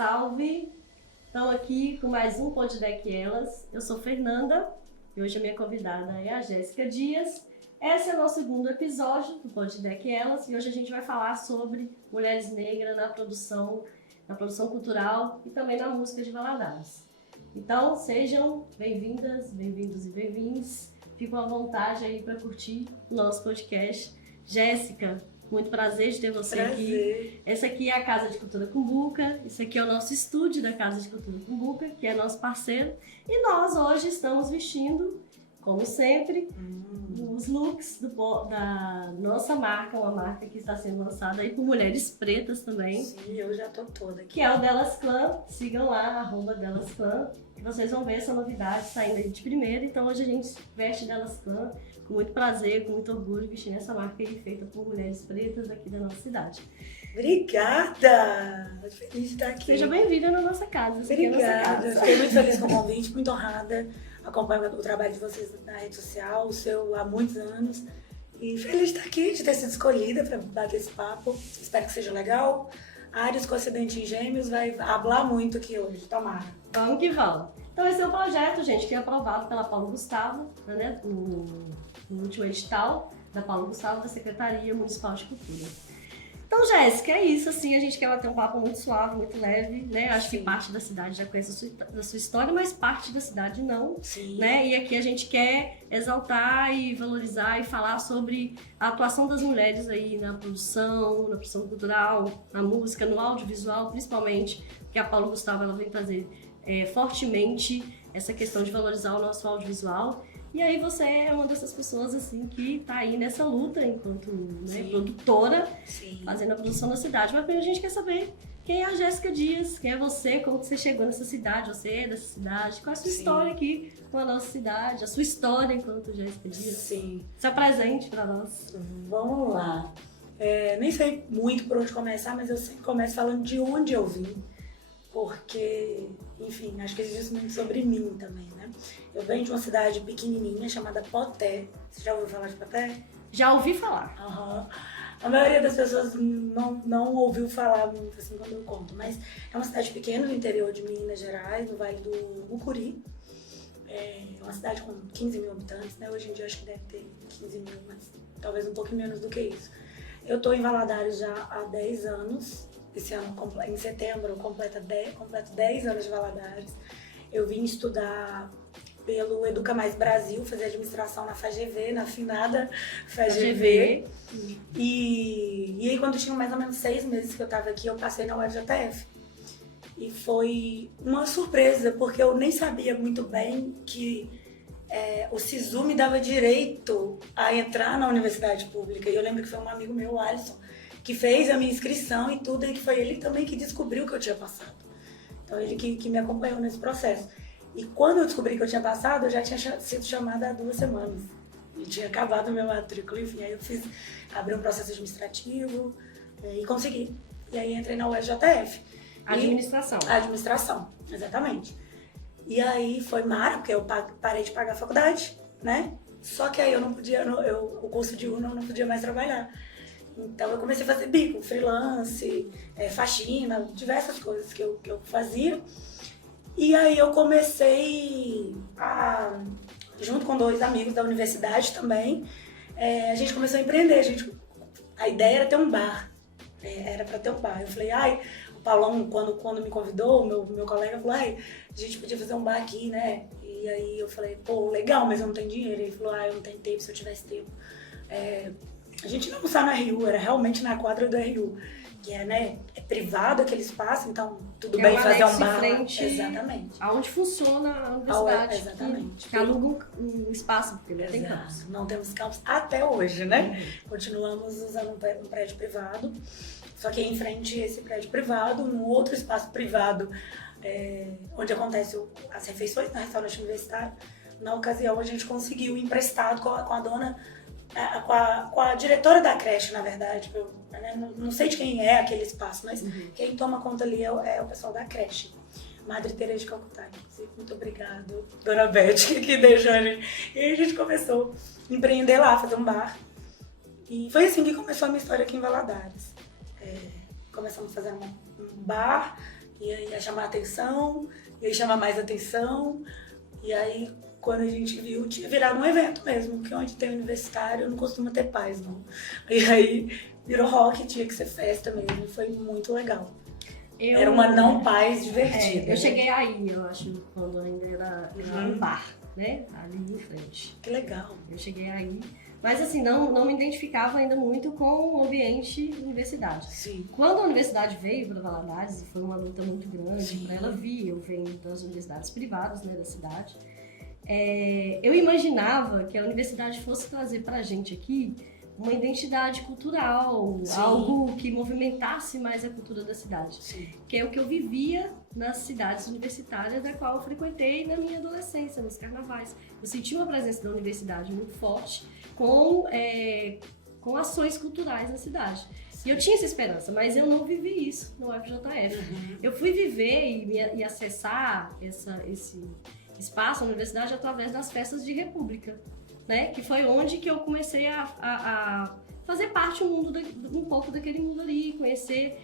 salve! Estamos aqui com mais um Poddeck Elas. Eu sou Fernanda e hoje a minha convidada é a Jéssica Dias. Esse é o nosso segundo episódio do Poddeck Elas e hoje a gente vai falar sobre mulheres negras na produção cultural e também na música de Valadares. Então, sejam bem-vindas, bem-vindos e bem-vindos. Fiquem à vontade aí para curtir o nosso podcast. Jéssica, muito prazer de ter você aqui. Essa aqui é a Casa de Cultura Cumbuca. Esse aqui é o nosso estúdio da Casa de Cultura Cumbuca, que é nosso parceiro. E nós hoje estamos vestindo, como sempre, os looks da nossa marca, uma marca que está sendo lançada aí por mulheres pretas também. Sim, eu já tô toda aqui. Que é o Delas Clã. Sigam lá, @Delas Clã, que vocês vão ver essa novidade saindo aí de primeira. Então hoje a gente veste Delas Clã com muito prazer, com muito orgulho, vestindo essa marca aí feita por mulheres pretas aqui da nossa cidade. Obrigada! Feliz de estar aqui. Seja bem-vinda na nossa casa. Obrigada. Fiquei muito feliz com o convite, muito honrada. Acompanho o trabalho de vocês na rede social, o seu há muitos anos. E feliz de estar aqui, de ter sido escolhida para bater esse papo. Espero que seja legal. Áries com acidente em Gêmeos vai hablar muito aqui hoje, tomara. Vamos que vamos. Então esse é o projeto, gente, que é aprovado pela Paulo Gustavo, né, no último edital da Paulo Gustavo da Secretaria Municipal de Cultura. Então, Jéssica, é isso, assim, a gente quer bater um papo muito suave, muito leve, né? Acho que parte da cidade já conhece a sua história, mas parte da cidade não, né? E aqui a gente quer exaltar e valorizar e falar sobre a atuação das mulheres aí na produção cultural, na música, no audiovisual, principalmente, porque a Paulo Gustavo ela vem trazer fortemente essa questão de valorizar o nosso audiovisual. E aí você é uma dessas pessoas assim que tá aí nessa luta enquanto produtora, fazendo a produção da cidade. Mas primeiro a gente quer saber quem é a Jéssica Dias, quem é você, como que você chegou nessa cidade, você é dessa cidade, qual é a sua história aqui com a nossa cidade, a sua história enquanto Jéssica Dias. Sim. Se apresente para nós. Vamos lá. Nem sei muito por onde começar, mas eu sempre começo falando de onde eu vim. Porque, enfim, acho que diz muito sobre mim também, né? Eu venho de uma cidade pequenininha chamada Poté. Você já ouviu falar de Poté? Já ouvi falar. Uhum. A maioria das pessoas não ouviu falar muito assim quando eu conto, mas é uma cidade pequena no interior de Minas Gerais, no Vale do Mucuri. É uma cidade com 15 mil habitantes, né? Hoje em dia acho que deve ter 15 mil, mas talvez um pouquinho menos do que isso. Eu tô em Valadares já há 10 anos. Esse ano, em setembro, eu completo 10 anos de Valadares. Eu vim estudar pelo Educa Mais Brasil, fazer administração na FAGV, na afinada FAGV. E aí, quando tinha mais ou menos 6 meses que eu estava aqui, eu passei na UFJF. E foi uma surpresa, porque eu nem sabia muito bem que o SISU me dava direito a entrar na universidade pública. E eu lembro que foi um amigo meu, o Alisson, que fez a minha inscrição e tudo, e que foi ele também que descobriu que eu tinha passado. Então ele que me acompanhou nesse processo. E quando eu descobri que eu tinha passado, eu já tinha sido chamada há 2 semanas. E tinha acabado o meu matrícula, enfim, aí eu abri um processo administrativo e consegui. E aí entrei na UFJF. Administração, exatamente. E aí foi mara, porque eu parei de pagar a faculdade, né? Só que aí eu não podia, o curso de UNA eu não podia mais trabalhar. Então eu comecei a fazer bico, freelance, faxina, diversas coisas que eu fazia. E aí eu comecei junto com 2 amigos da universidade também, a gente começou a empreender. A ideia era ter um bar, era para ter um bar. Eu falei, o Paulão, quando me convidou, meu colega falou, a gente podia fazer um bar aqui, né? E aí eu falei, pô, legal, mas eu não tenho dinheiro. Ele falou, eu não tenho tempo, se eu tivesse tempo. A gente não almoçava no RU, era realmente na quadra do RU, que é privado aquele espaço, então tudo bem fazer um bar. Exatamente. Aonde funciona a universidade. Exatamente. Que aluga um espaço, porque não tem campus. Não temos campus até hoje, né? Continuamos usando um prédio privado, só que em frente a esse prédio privado, no outro espaço privado, onde acontecem as refeições, no restaurante universitário, na ocasião a gente conseguiu emprestado com a dona, com a diretora da creche, na verdade. Não sei de quem é aquele espaço, mas quem toma conta ali é o pessoal da creche. Madre Teresa de Calcutá, inclusive. Muito obrigada, dona Beth, que deixou a gente. E aí a gente começou a empreender lá, fazer um bar. E foi assim que começou a minha história aqui em Valadares. Começamos a fazer um bar ia chamar atenção, ia chamar mais atenção. E aí, quando a gente viu, tinha virado um evento mesmo, que onde tem universitário não costuma ter paz, não. E aí, virou rock, tinha que ser festa mesmo, foi muito legal. Era uma não paz divertida. Eu cheguei aí, eu acho, quando ainda era um bar, né? Ali em frente. Que legal. Eu cheguei aí. Mas assim, não me identificava ainda muito com o ambiente universidade. Sim. Quando a universidade veio para Valadares, foi uma luta muito grande para ela vir. Eu venho das universidades privadas, né, da cidade. Eu imaginava que a universidade fosse trazer para a gente aqui uma identidade cultural, algo que movimentasse mais a cultura da cidade. Sim. Que é o que eu vivia nas cidades universitárias, da qual eu frequentei na minha adolescência, nos carnavais. Eu senti uma presença da universidade muito forte, com ações culturais na cidade. E eu tinha essa esperança, mas eu não vivi isso no FJF. Eu fui viver e acessar esse espaço, a universidade, através das festas de república, né? Que foi onde que eu comecei a fazer parte um pouco daquele mundo ali, conhecer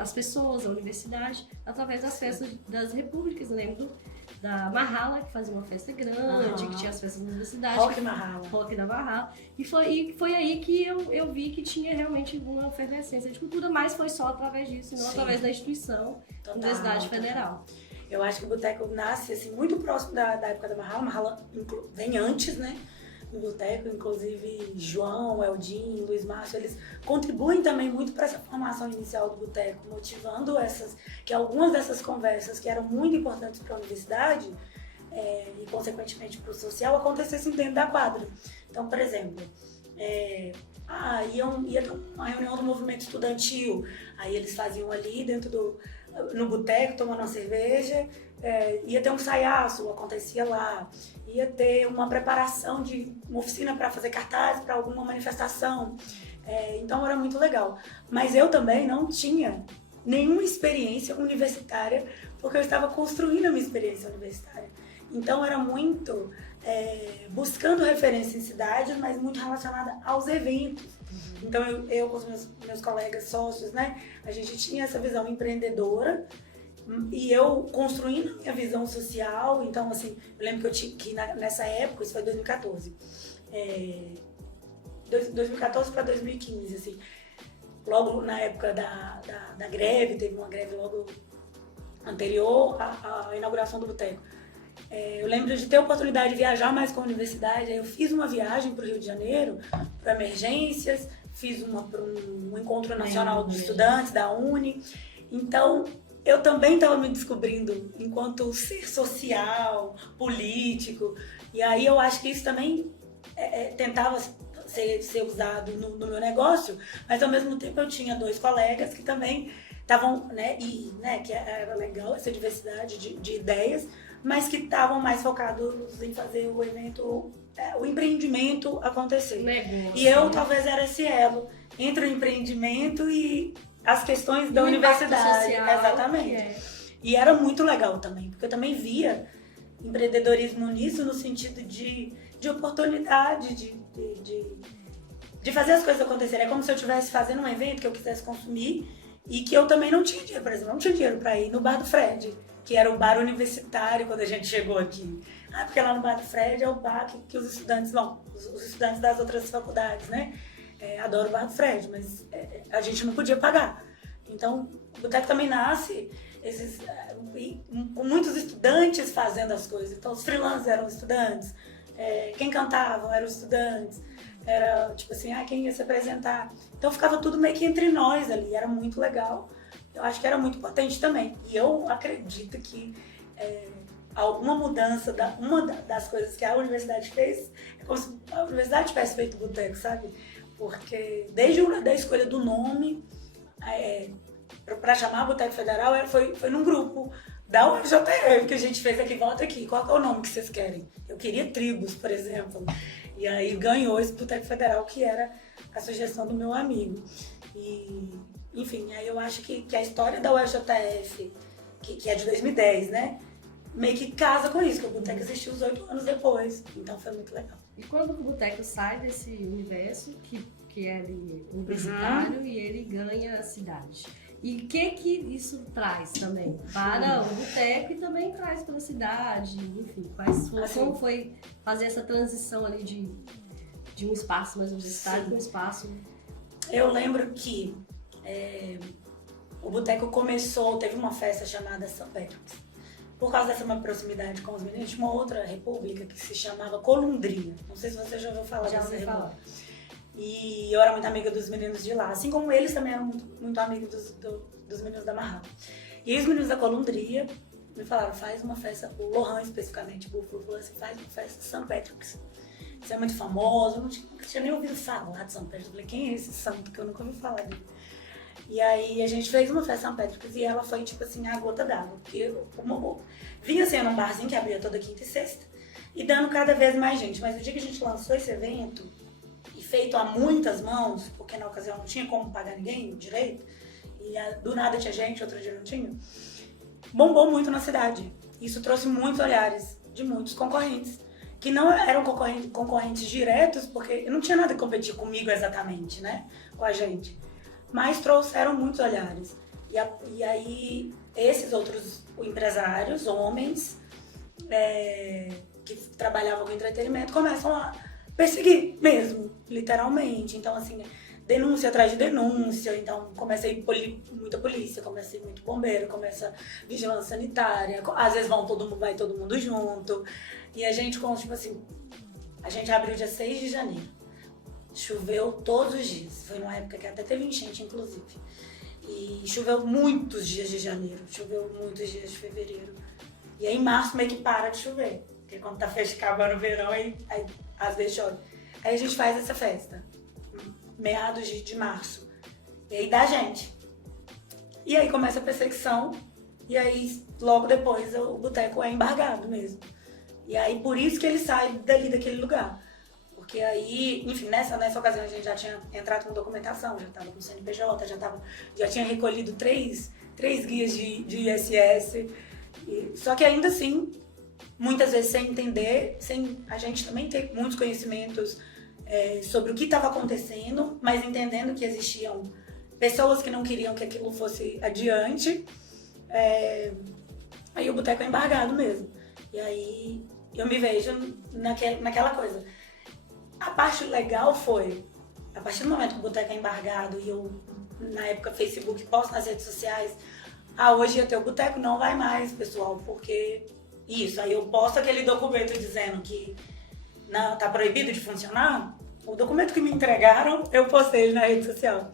as pessoas, a universidade, através das festas das repúblicas. Eu lembro da Mahala, que fazia uma festa grande, que tinha as festas da universidade. Rock Mahala. Rock da Mahala. E foi aí que eu vi que tinha realmente uma efervescência de cultura, mas foi só através disso, e não através da instituição, Universidade Federal. Eu acho que o Boteco nasce assim, muito próximo da época da Mahala. Mahala vem antes, né? No Boteco, inclusive João, Eldin, Luiz Márcio, eles contribuem também muito para essa formação inicial do Boteco, motivando que algumas dessas conversas que eram muito importantes para a universidade e consequentemente para o social acontecessem dentro da quadra. Então, por exemplo, ia ter uma reunião do movimento estudantil, aí eles faziam ali no boteco, tomando uma cerveja, ia ter um saiaço, acontecia lá, ia ter uma preparação de uma oficina para fazer cartazes para alguma manifestação, então era muito legal. Mas eu também não tinha nenhuma experiência universitária, porque eu estava construindo a minha experiência universitária. Então era muito buscando referência em cidades, mas muito relacionada aos eventos. Então eu com os meus colegas sócios, né, a gente tinha essa visão empreendedora e eu construindo a minha visão social. Então assim, eu lembro que nessa época, isso foi 2014, 2014 para 2015, assim, logo na época da greve, teve uma greve logo anterior à inauguração do Boteco. Eu lembro de ter a oportunidade de viajar mais com a universidade. Aí eu fiz uma viagem para o Rio de Janeiro, para emergências, fiz uma para um encontro nacional de estudantes da Uni. Então, eu também estava me descobrindo enquanto ser social, político. E aí eu acho que isso também tentava ser usado no meu negócio, mas ao mesmo tempo eu tinha 2 colegas que também estavam, que era legal essa diversidade de ideias, mas que estavam mais focados em fazer o evento, o empreendimento acontecer. Negócio, e eu talvez era esse elo entre o empreendimento e as questões da universidade. Social, exatamente. E era muito legal também, porque eu também via empreendedorismo nisso no sentido de oportunidade, de fazer as coisas acontecerem. É como se eu estivesse fazendo um evento que eu quisesse consumir e que eu também não tinha dinheiro, por exemplo, não tinha dinheiro para ir no bar do Fred, que era o bar universitário quando a gente chegou aqui. Porque lá no bar do Fred é o bar que os estudantes vão, os estudantes das outras faculdades, né? Adoro o bar do Fred, mas a gente não podia pagar. Então, o Boteco também nasce com muitos estudantes fazendo as coisas. Então, os freelancers eram estudantes, quem cantava eram estudantes, era tipo assim, quem ia se apresentar. Então, ficava tudo meio que entre nós ali, era muito legal. Eu acho que era muito potente também. E eu acredito que alguma mudança, uma das coisas que a universidade fez, é como se a universidade tivesse feito Boteco, sabe? Porque desde a escolha do nome, para chamar Boteco Federal, foi num grupo da UFJF que a gente fez aqui, volta aqui, qual é o nome que vocês querem? Eu queria Tribos, por exemplo. E aí ganhou esse Boteco Federal, que era a sugestão do meu amigo. E, enfim, aí eu acho que a história da UFJF, que é de 2010, né? Meio que casa com isso, que o Boteco existiu uns 8 anos depois. Então foi muito legal. E quando o Boteco sai desse universo, que é ali universitário, e ele ganha a cidade. E o que isso traz também para o boteco e também traz para a cidade, enfim, como foi fazer essa transição ali de um espaço mais universitário para um espaço... Eu lembro que o boteco teve uma festa chamada St. Patrick's. Por causa dessa minha proximidade com os meninos, tinha uma outra república que se chamava Colundria. Não sei se você já ouviu falar dessa república. E eu era muito amiga dos meninos de lá, assim como eles também eram muito amigos dos meninos da Marral. E os meninos da Colundria me falaram, faz uma festa, o Lohan especificamente, o Bufu falou assim, faz uma festa St. Patrick's. Isso é muito famoso, eu nunca tinha nem ouvido falar de St. Patrick's. Eu falei, quem é esse santo que eu nunca ouvi falar dele? E aí a gente fez uma festa St. Patrick's e ela foi tipo assim, a gota d'água, porque vinha sendo um barzinho que abria toda quinta e sexta e dando cada vez mais gente. Mas o dia que a gente lançou esse evento, e feito a muitas mãos, porque na ocasião não tinha como pagar ninguém direito, e do nada tinha gente, outro dia não tinha, bombou muito na cidade. Isso trouxe muitos olhares de muitos concorrentes, que não eram concorrentes diretos, porque não tinha nada que competir comigo exatamente, né, com a gente, mas trouxeram muitos olhares. E aí esses outros empresários, homens, que trabalhavam com entretenimento, começam a perseguir mesmo, literalmente. Então, assim, denúncia atrás de denúncia. Então, começa a ir muita polícia, começa a ir muito bombeiro, começa vigilância sanitária. Às vezes vai todo mundo junto. E a gente, tipo assim, a gente abriu dia 6 de janeiro. Choveu todos os dias. Foi numa época que até teve enchente, inclusive. E choveu muitos dias de janeiro, choveu muitos dias de fevereiro. E aí, em março, meio que para de chover. Porque quando tá acabando o verão, aí às vezes chove. Aí a gente faz essa festa, meados de março. E aí dá gente. E aí começa a perseguição. E aí, logo depois, o boteco é embargado mesmo. E aí, por isso que ele sai daquele lugar. Porque aí, enfim, nessa ocasião a gente já tinha entrado com documentação, já estava com CNPJ, já tinha recolhido três guias de ISS. Só que ainda assim, muitas vezes sem entender, sem a gente também ter muitos conhecimentos sobre o que estava acontecendo, mas entendendo que existiam pessoas que não queriam que aquilo fosse adiante. Aí o boteco é embargado mesmo. E aí eu me vejo naquela coisa. A parte legal foi, a partir do momento que o boteco é embargado e eu, na época, Facebook, posto nas redes sociais, hoje ia ter o boteco, não vai mais, pessoal, porque isso. Aí eu posto aquele documento dizendo que não, tá proibido de funcionar. O documento que me entregaram, eu postei na rede social.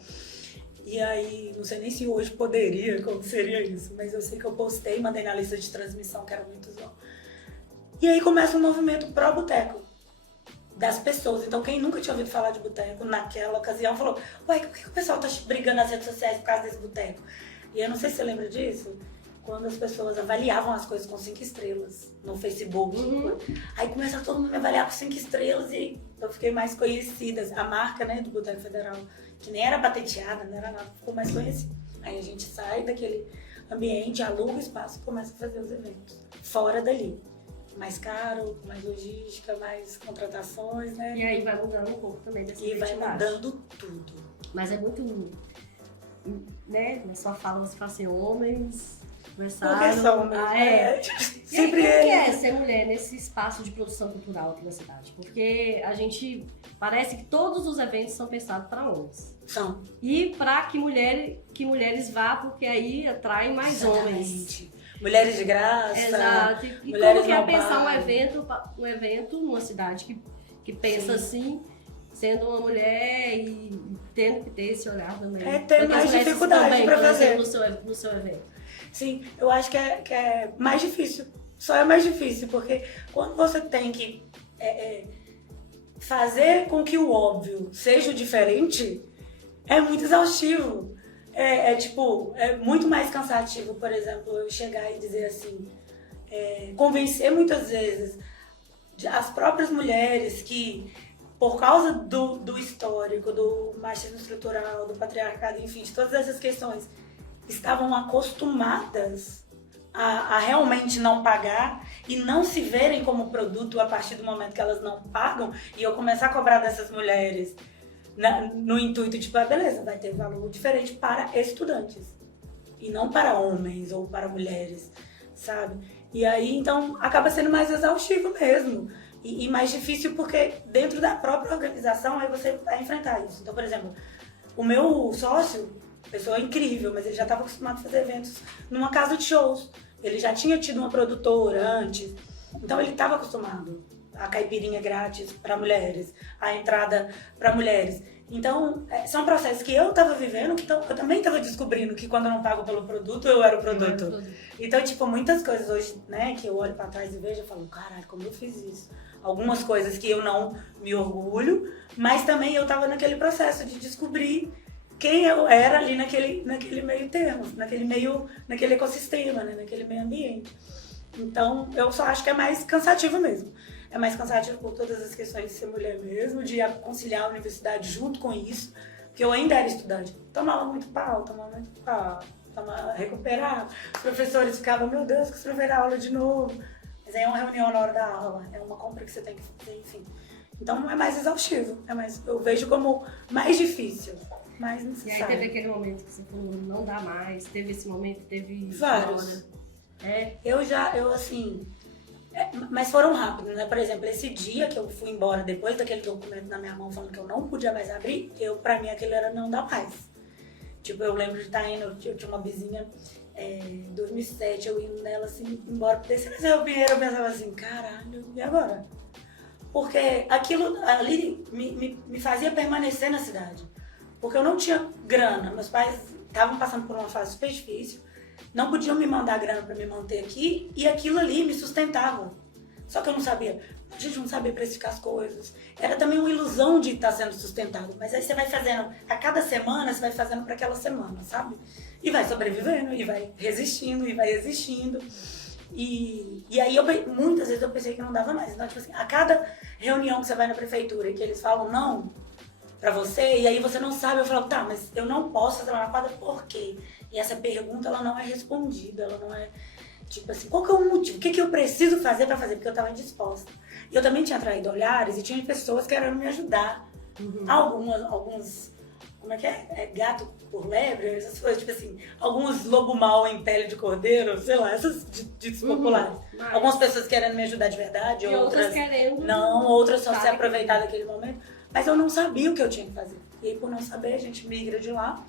E aí, não sei nem se hoje poderia, como seria isso, mas eu sei que eu postei, mandei na lista de transmissão, que era muito bom. E aí começa um movimento pró-boteco das pessoas. Então, quem nunca tinha ouvido falar de boteco naquela ocasião falou, ué, por que o pessoal tá brigando nas redes sociais por causa desse boteco? E eu não sei se você lembra disso, quando as pessoas avaliavam as coisas com 5 estrelas no Facebook. Aí começou todo mundo a me avaliar com 5 estrelas e eu fiquei mais conhecida. A marca, né, do Boteco Federal, que nem era patenteada, não era nada, ficou mais conhecida. Aí a gente sai daquele ambiente, aluga o espaço e começa a fazer os eventos fora dali. Mais caro, mais logística, mais contratações, né? E aí vai mudando um pouco também dessa identidade. E vai mudando tudo. Mas é muito, né? Na sua fala você fala assim, homens começaram... Porque são homens, Sempre e aí, como que é ser mulher nesse espaço de produção cultural aqui na cidade? Porque a gente... Parece que todos os eventos são pensados para homens. São. E para que mulheres vá, porque aí atraem mais Exatamente. Homens. Mulheres de graça. Exato. E como que é pensar um evento numa cidade que pensa assim, sendo uma mulher e tendo que ter esse olhar também? Ter mais dificuldade para fazer no seu evento. Sim, eu acho que é mais difícil. Só é mais difícil, porque quando você tem que fazer com que o óbvio seja o diferente, é muito exaustivo. É muito mais cansativo, por exemplo, eu chegar e dizer assim, convencer muitas vezes as próprias mulheres que, por causa do histórico, do machismo estrutural, do patriarcado, enfim, de todas essas questões, estavam acostumadas a realmente não pagar e não se verem como produto a partir do momento que elas não pagam, e eu começar a cobrar dessas mulheres no intuito de, beleza, vai ter valor diferente para estudantes. e não para homens ou para mulheres, sabe? E aí, então, acaba sendo mais exaustivo mesmo. E mais difícil porque dentro da própria organização aí você vai enfrentar isso. Então, por exemplo, o meu sócio, pessoa incrível, mas ele já estava acostumado a fazer eventos numa casa de shows. Ele já tinha tido uma produtora antes, então ele estava acostumado a caipirinha grátis para mulheres, a entrada para mulheres. Então, são processos que eu estava vivendo, que eu também estava descobrindo que quando eu não pago pelo produto, eu era o produto. Então, tipo, muitas coisas hoje, né, que eu olho para trás e vejo, eu falo, caralho, como eu fiz isso? Algumas coisas que eu não me orgulho, mas também eu estava naquele processo de descobrir quem eu era ali naquele meio termo, naquele ecossistema, né, naquele meio ambiente. Então, eu só acho que é mais cansativo mesmo. É mais cansativo por todas as questões de ser mulher mesmo, de conciliar a universidade junto com isso, porque eu ainda era estudante. Tomava muito pau, recuperava. Os professores ficavam, meu Deus, que você vai ver a aula de novo. Mas aí é uma reunião na hora da aula, é uma compra que você tem que fazer, enfim. Então é mais exaustivo, eu vejo como mais difícil, mais necessário. E aí teve aquele momento que você falou, não dá mais, teve esse momento, teve... Vários. Mas foram rápidos, né? Por exemplo, esse dia que eu fui embora, depois daquele documento na minha mão falando que eu não podia mais abrir, pra mim aquilo era não dá mais. Tipo, eu lembro de estar indo, eu tinha uma vizinha, em 2007, eu indo nela assim, embora, descendo o Pinheiro, eu pensava assim, caralho, e agora? Porque aquilo ali me fazia permanecer na cidade. Porque eu não tinha grana, meus pais estavam passando por uma fase super difícil, não podiam me mandar grana pra me manter aqui e aquilo ali me sustentava. Só que eu não sabia, a gente não sabia precificar as coisas. Era também uma ilusão de estar sendo sustentado. Mas aí você vai fazendo, a cada semana você vai fazendo para aquela semana, sabe? E vai sobrevivendo, e vai resistindo, e vai existindo. E aí muitas vezes eu pensei que não dava mais. Então, tipo assim, a cada reunião que você vai na prefeitura e que eles falam não pra você, e aí você não sabe, eu falo, tá, mas eu não posso fazer uma quadra por quê? E essa pergunta, ela não é respondida, ela não é, tipo assim, qual que é o motivo? O que eu preciso fazer pra fazer? Porque eu tava indisposta. E eu também tinha atraído olhares e tinha pessoas querendo me ajudar. Uhum. Alguns, como é que é? Gato por lebre, essas coisas, tipo assim, alguns lobo mau em pele de cordeiro, sei lá, essas ditos populares. Mas... Algumas pessoas querendo me ajudar de verdade, e outras querendo. Não, outras só se aproveitar daquele momento. Mas eu não sabia o que eu tinha que fazer. E aí, por não saber, a gente migra de lá.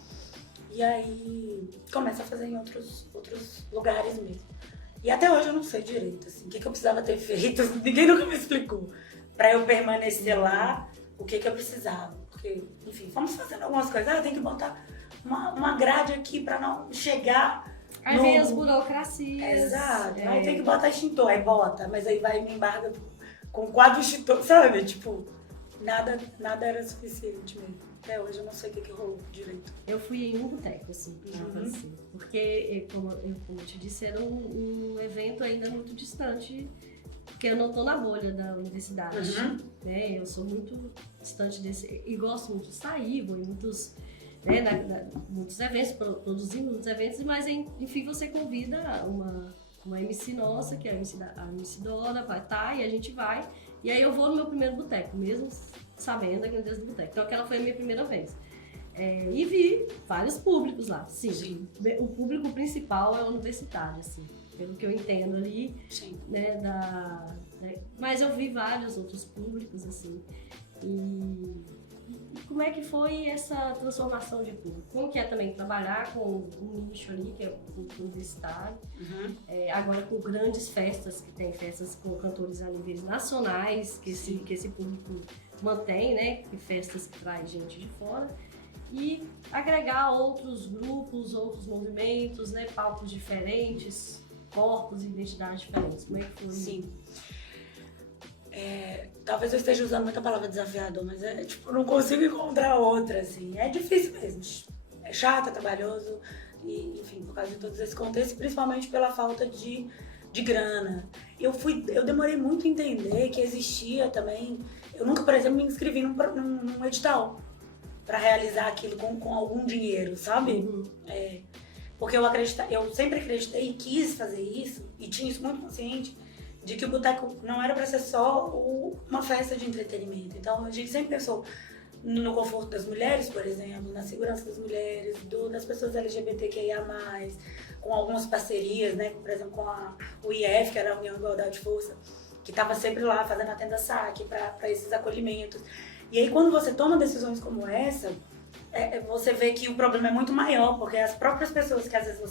E aí, começa a fazer em outros lugares mesmo. E até hoje eu não sei direito, assim, o que eu precisava ter feito. Ninguém nunca me explicou. Pra eu permanecer lá, o que eu precisava. Porque, enfim, fomos fazendo algumas coisas. Tem que botar uma grade aqui pra não chegar... Aí vem as burocracias. Exato. Aí tem que botar extintor. Aí bota, mas aí vai e me embarga com 4 extintores, sabe? Tipo... Nada era suficiente mesmo. Até hoje eu não sei o que rolou direito. Eu fui em um boteco, assim, porque, como eu te disse, era um evento ainda muito distante, porque eu não tô na bolha da universidade. Né? Eu sou muito distante desse, e gosto muito de sair, vou em muitos, né, muitos eventos, produzindo muitos eventos, mas enfim, você convida uma MC nossa, que é a MC Dora, vai estar, e a gente vai. E aí eu vou no meu primeiro boteco, mesmo sabendo aquele dia do boteco. Então aquela foi a minha primeira vez. E vi vários públicos lá, sim. O público principal é o universitário, assim, pelo que eu entendo ali. Sim. Né, mas eu vi vários outros públicos, assim. E como é que foi essa transformação de público? Como que é também trabalhar com um nicho ali, que é o universitário, agora com grandes festas, que tem festas com cantores a níveis nacionais, que esse público mantém, né? Que festas que traz gente de fora, e agregar outros grupos, outros movimentos, né? Palcos diferentes, corpos e identidades diferentes. Como é que foi? Sim. Talvez eu esteja usando muita palavra desafiador, mas eu não consigo encontrar outra, assim. É difícil mesmo. É chato, é trabalhoso, e, enfim, por causa de todos esses contextos, principalmente pela falta de grana. Eu demorei muito a entender que existia também... Eu nunca, por exemplo, me inscrevi num edital para realizar aquilo com algum dinheiro, sabe? Porque eu sempre acreditei e quis fazer isso, e tinha isso muito consciente, de que o boteco não era para ser só uma festa de entretenimento. Então a gente sempre pensou, no conforto das mulheres, por exemplo, na segurança das mulheres, das pessoas LGBTQIA+, com algumas parcerias, né? Por exemplo, com o IF, que era a União Igualdade de Força, que estava sempre lá fazendo a tenda saque para esses acolhimentos. E aí, quando você toma decisões como essa, você vê que o problema é muito maior, porque as próprias pessoas que às vezes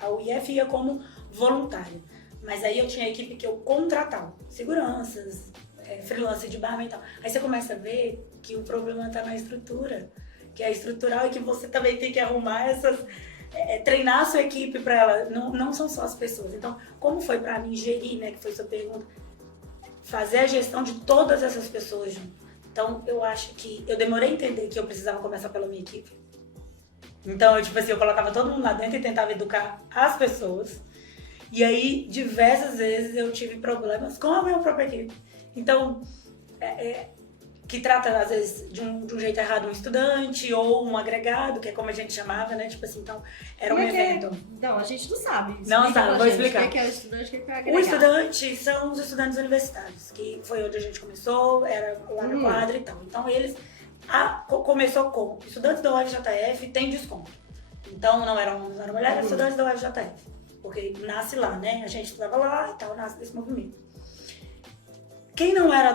a UIF ia como voluntária, mas aí eu tinha a equipe que eu contratava, seguranças, freelancer de barman e tal. Aí você começa a ver que o problema está na estrutura, que é estrutural e que você também tem que arrumar treinar a sua equipe para ela, não são só as pessoas. Então, como foi para mim gerir, né, que foi sua pergunta, fazer a gestão de todas essas pessoas junto. Então, eu acho que eu demorei a entender que eu precisava começar pela minha equipe. Então, eu colocava todo mundo lá dentro e tentava educar as pessoas. E aí, diversas vezes, eu tive problemas com a minha própria equipe. Então, que trata, às vezes, de um jeito errado um estudante ou um agregado, que é como a gente chamava, né? Então, era um evento. Não, a gente não sabe. Não sabe, vou explicar. O que é o estudante, o que é o agregado? O estudante são os estudantes universitários, que foi onde a gente começou, era lá na quadra e tal. Então, eles começou com estudantes da UFJF tem desconto. Então, não eram homens, não eram mulheres, eram estudantes da UFJF. Porque nasce lá, né? A gente estudava lá e tal, nasce desse movimento. Quem não era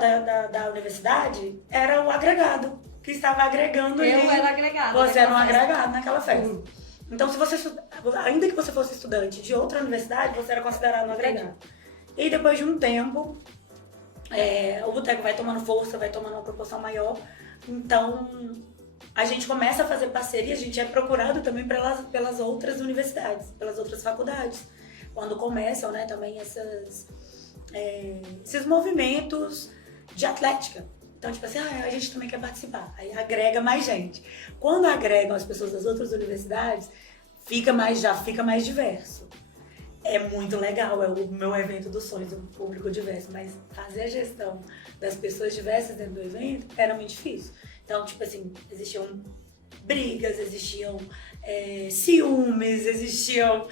da universidade era o agregado, que estava agregando ali. Eu era agregado. Você era um agregado naquela festa. Então, ainda que você fosse estudante de outra universidade, você era considerado um agregado. E depois de um tempo, o boteco vai tomando força, vai tomando uma proporção maior. Então, a gente começa a fazer parceria, a gente é procurado também pelas outras universidades, pelas outras faculdades. Quando começam, né, também esses movimentos de atlética. Então, a gente também quer participar. Aí agrega mais gente. Quando agregam as pessoas das outras universidades, já fica mais diverso. É muito legal, é o meu evento dos sonhos, um público diverso, mas fazer a gestão das pessoas diversas dentro do evento era muito difícil. Então, existiam brigas, existiam ciúmes, existiam...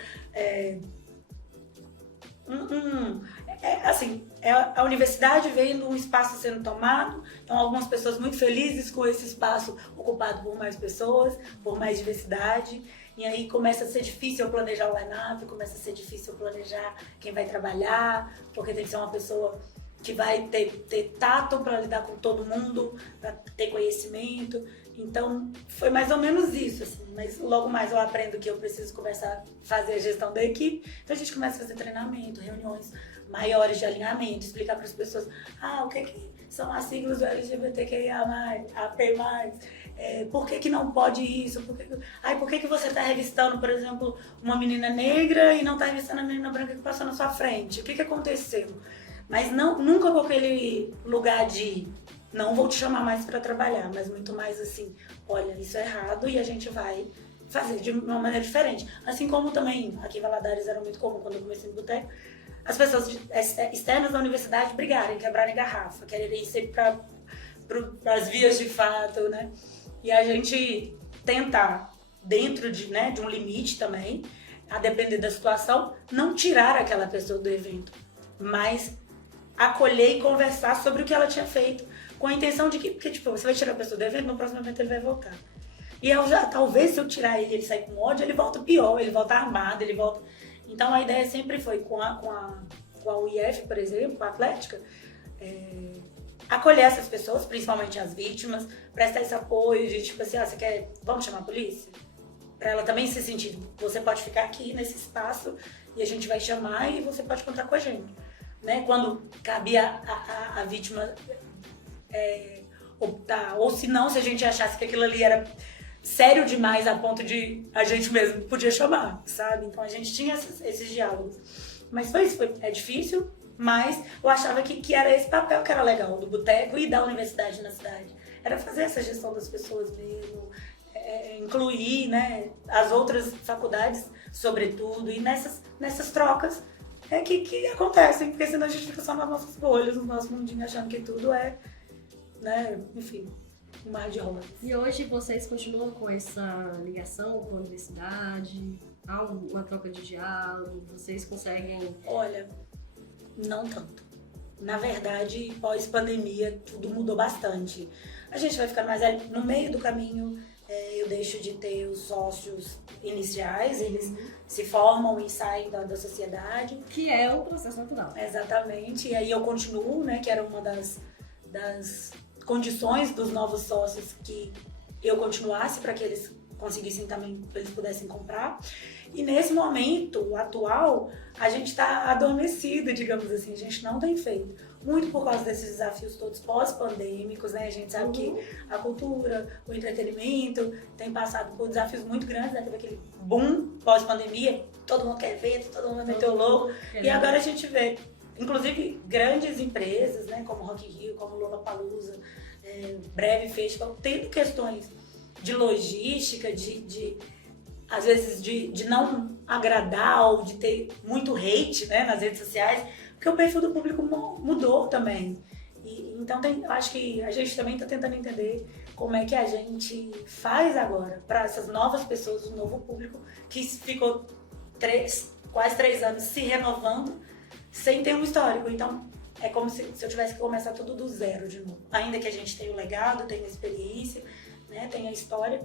a universidade vendo um espaço sendo tomado, então algumas pessoas muito felizes com esse espaço ocupado por mais pessoas, por mais diversidade, e aí começa a ser difícil planejar o line-up, começa a ser difícil planejar quem vai trabalhar, porque tem que ser uma pessoa que vai ter tato para lidar com todo mundo, para ter conhecimento. Então, foi mais ou menos isso, mas logo mais eu aprendo que eu preciso começar a fazer a gestão da equipe, então a gente começa a fazer treinamento, reuniões maiores de alinhamento, explicar para as pessoas, o que são as siglas do LGBTQIA+, AP+, por que não pode isso, por que você está revistando, por exemplo, uma menina negra e não está revistando a menina branca que passou na sua frente, o que aconteceu? Mas nunca com aquele lugar de não vou te chamar mais para trabalhar, mas muito mais olha, isso é errado e a gente vai fazer de uma maneira diferente. Assim como também, aqui em Valadares era muito comum quando eu comecei no boteco, as pessoas externas da universidade brigarem, quebrarem garrafa, quererem ir sempre para as vias de fato, né? E a gente tentar, dentro de um limite também, a depender da situação, não tirar aquela pessoa do evento, mas acolher e conversar sobre o que ela tinha feito, com a intenção de que, porque você vai tirar a pessoa do evento, no próximo evento ele vai voltar. E talvez se eu tirar ele sair com ódio, ele volta pior, ele volta armado, ele volta... Então a ideia sempre foi, com a UIF, por exemplo, com a Atlética, acolher essas pessoas, principalmente as vítimas, prestar esse apoio de você quer, vamos chamar a polícia? Para ela também se sentir, você pode ficar aqui nesse espaço e a gente vai chamar e você pode contar com a gente. Né? Quando cabia a vítima optar, ou se não, se a gente achasse que aquilo ali era sério demais a ponto de a gente mesmo podia chamar, sabe? Então a gente tinha esses diálogos. Mas foi isso, é difícil, mas eu achava que era esse papel que era legal do boteco e da universidade na cidade. Era fazer essa gestão das pessoas mesmo, incluir, né, as outras faculdades, sobretudo, e nessas trocas que acontecem, porque senão a gente fica só nas nossas bolhas, no nosso mundinho, achando que tudo é, né, enfim, um mar de rosas. E hoje vocês continuam com essa ligação com a universidade? Há uma troca de diálogo? Vocês conseguem... Olha, não tanto. Na verdade, pós-pandemia, tudo mudou bastante. a gente vai ficando mais velho. No meio do caminho, eu deixo de ter os sócios iniciais, eles se formam e saem da sociedade. Que é um processo natural. Exatamente, e aí eu continuo, né, que era uma das condições dos novos sócios que eu continuasse para que eles conseguissem também, eles pudessem comprar. E nesse momento atual, a gente está adormecido, digamos assim, a gente não tem feito. Muito por causa desses desafios todos pós-pandêmicos, né? A gente sabe que a cultura, o entretenimento tem passado por desafios muito grandes, né? Teve aquele boom pós-pandemia, todo mundo quer evento, todo mundo meteu louco. E agora a gente vê, inclusive, grandes empresas, né? Como Rock in Rio, como Lollapalooza, Breve Festival, tendo questões de logística, às vezes de não agradar ou de ter muito hate, né, nas redes sociais, porque o perfil do público mudou também. Então eu acho que a gente também está tentando entender como é que a gente faz agora para essas novas pessoas, o novo público que ficou quase 3 anos se renovando sem ter um histórico. Então é como se eu tivesse que começar tudo do zero de novo. Ainda que a gente tenha o legado, tenha a experiência, né, tenha a história,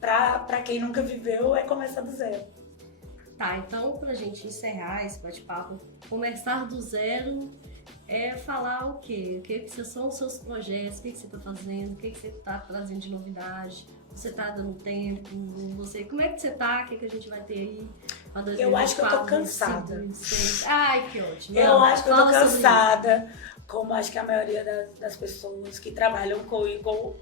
para quem nunca viveu é começar do zero. Tá, então pra gente encerrar esse bate-papo, começar do zero é falar o quê? O que são os seus projetos, o que você tá fazendo, o que você tá trazendo de novidade, você tá dando tempo, como é que você tá, o que a gente vai ter aí? Eu acho que eu tô cansada. Ai, que ótimo. Eu acho que eu tô cansada, como acho que a maioria das pessoas que trabalham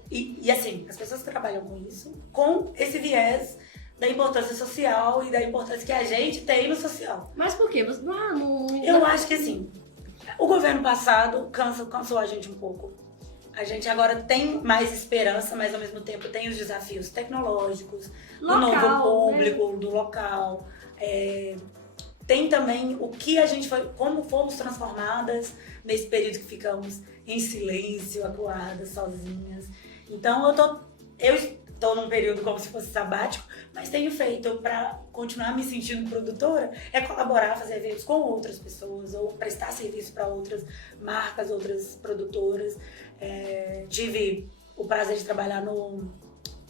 e assim, as pessoas que trabalham com isso, com esse viés da importância social e da importância que a gente tem no social. Mas por quê? Eu acho que assim, o governo passado cansou a gente um pouco. A gente agora tem mais esperança, mas ao mesmo tempo tem os desafios tecnológicos, do novo público, né? Do local. Tem também o que a gente foi, como fomos transformadas nesse período que ficamos em silêncio, acuadas, sozinhas. Então eu estou num período como se fosse sabático, mas tenho feito para continuar me sentindo produtora, colaborar, fazer eventos com outras pessoas ou prestar serviço para outras marcas, outras produtoras. Tive o prazer de trabalhar no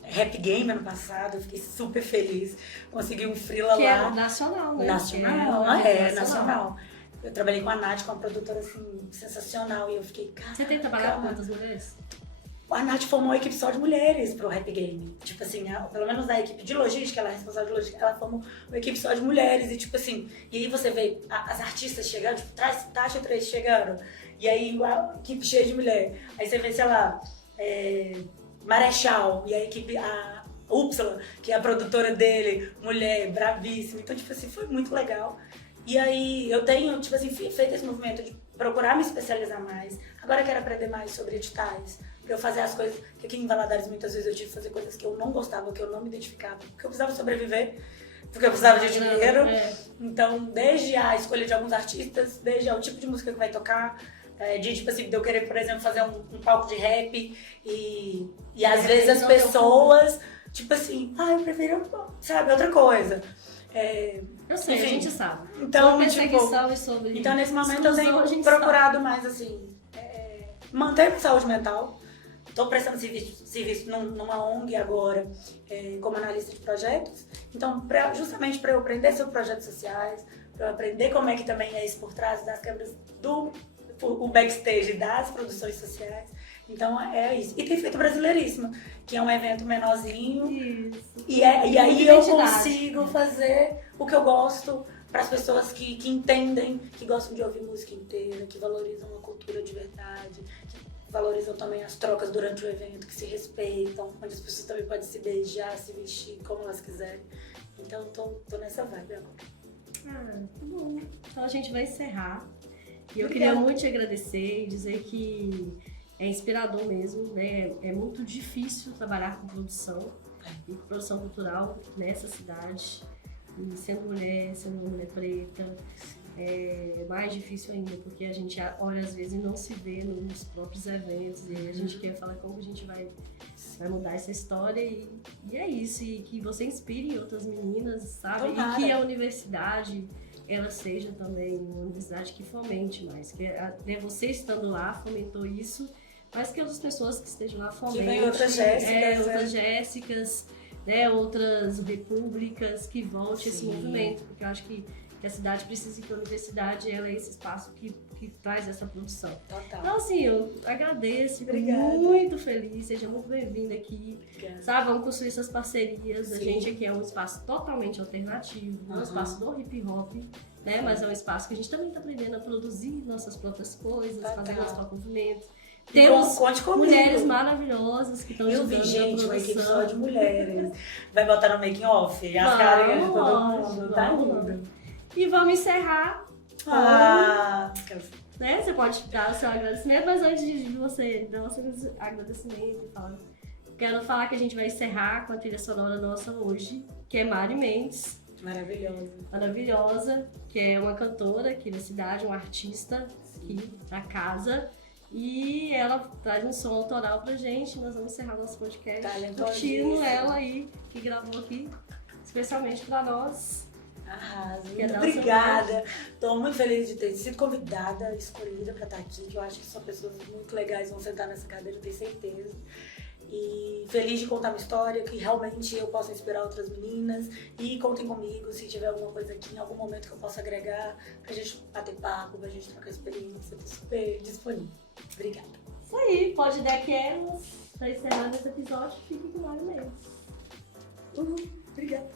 Rap Game ano passado, eu fiquei super feliz. Consegui um freela lá. Que é nacional, né? Nacional. Eu trabalhei com a Nath, com uma produtora assim, sensacional, e eu fiquei, cara. Você tem trabalhado com quantas mulheres? A Nath formou uma equipe só de mulheres pro Rap Game. Tipo assim, pelo menos na equipe de logística, ela é responsável de logística, ela formou uma equipe só de mulheres. E tipo assim, e aí você vê as artistas chegando, tipo, Tasha 3 chegando, e aí a equipe cheia de mulher. Aí você vê, sei lá, Marechal, e a equipe, a Upsala, que é a produtora dele, mulher, bravíssima. Então, tipo assim, foi muito legal. E aí eu tenho, tipo assim, feito esse movimento de procurar me especializar mais. Agora eu quero aprender mais sobre editais, pra eu fazer as coisas, que aqui em Valadares muitas vezes eu tive que fazer coisas que eu não gostava, que eu não me identificava, porque eu precisava sobreviver, porque eu precisava de dinheiro. Então, desde a escolha de alguns artistas, desde o tipo de música que vai tocar, tipo assim, de eu querer, por exemplo, fazer um palco de rap e às vezes as pessoas, tipo assim, eu prefiro, sabe, outra coisa. Eu sei, enfim, a gente sabe. Então, perseguição e sobre então nesse momento exclusão, eu tenho procurado mais assim, manter a saúde mental. Estou prestando serviço numa ONG agora, como analista de projetos. Então, justamente para eu aprender sobre projetos sociais, para eu aprender como é que também é isso por trás das câmeras o backstage das produções sociais. Então é isso. E tem feito Brasileiríssima, que é um evento menorzinho. Isso. E aí eu consigo fazer o que eu gosto para as pessoas que entendem, que gostam de ouvir música inteira, que valorizam a cultura de verdade, que valorizam também as trocas durante o evento, que se respeitam, onde as pessoas também podem se beijar, se vestir como elas quiserem. Então tô nessa vibe agora. Que bom. Então a gente vai encerrar. E eu queria muito te agradecer e dizer que é inspirador mesmo, né? É muito difícil trabalhar com produção e produção cultural nessa cidade. E sendo uma mulher preta, é mais difícil ainda, porque a gente olha às vezes e não se vê nos próprios eventos. E a gente quer falar como a gente vai mudar essa história e é isso. E que você inspire outras meninas, sabe? Tomara. E que a universidade ela seja também uma universidade que fomente mais. Que você estando lá fomentou isso, mas que outras pessoas que estejam lá fomente. Que vem outras Jéssicas. Outras Jéssicas, né, outras repúblicas, que volte esse movimento, porque eu acho que a cidade precisa que a universidade ela é esse espaço que traz essa produção. Total. Então, assim, eu agradeço, fico Obrigada. muito feliz, seja muito bem-vinda aqui. Obrigada. Sabe, vamos construir essas parcerias. A Sim. gente aqui é um espaço totalmente alternativo, não é um espaço do hip hop, né? Mas é um espaço que a gente também está aprendendo a produzir nossas próprias coisas, fazer nosso próprio movimento. Temos Conte comigo. mulheres maravilhosas que estão Eu ajudando vi, gente, na uma equipe produção. só de mulheres. Vai botar no making off as carinhas de todo mundo. Tá lindo. E vamos encerrar. Né? Você pode dar o seu agradecimento, mas antes de você dar o seu agradecimento, quero falar que a gente vai encerrar com a trilha sonora nossa hoje, que é Mari Mendes. Maravilhosa, que é uma cantora aqui da cidade, uma artista aqui da casa. E ela traz um som autoral pra gente. Nós vamos encerrar nosso podcast curtindo ela aí, que gravou aqui, especialmente pra nós. Arrasa, muito obrigada. Estou muito feliz de ter sido convidada, escolhida para estar aqui, que eu acho que são pessoas muito legais, vão sentar nessa cadeira, eu tenho certeza. E feliz de contar uma história, que realmente eu possa inspirar outras meninas. E contem comigo se tiver alguma coisa aqui, em algum momento que eu possa agregar, pra gente bater papo, pra gente trocar experiência, eu tô super disponível. Obrigada. Isso aí, pode dar que elas, tá encerrando esse episódio, fique com Mari Mendes. Obrigada.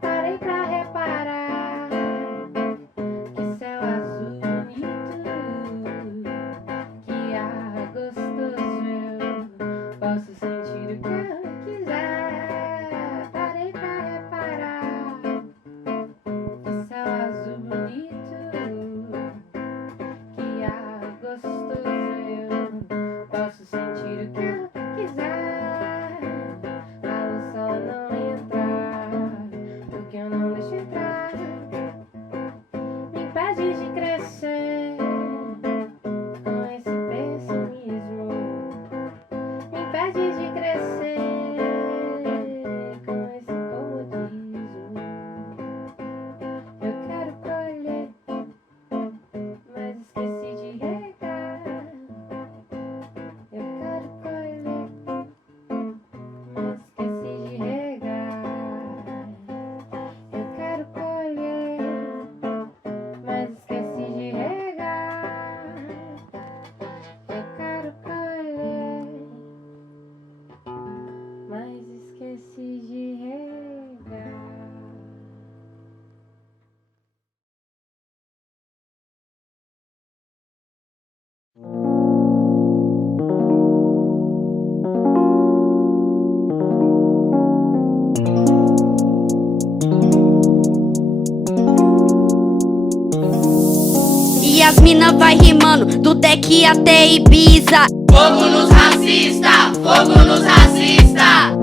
Parei pra reparar que céu azul o que quiser. Fala só não entrar, porque eu não deixo entrar. Me impede de crescer com esse pessimismo. Me impede de crescer com esse comodismo. Eu quero colher, mas esqueci de regar. Eu quero colher, mas esqueci de regar. Eu quero colher, mas esqueci de regar. Eu quero colher, mas esqueci de regar. E as mina vai rimando do deck até Ibiza. Fogo nos racista, fogo nos racista.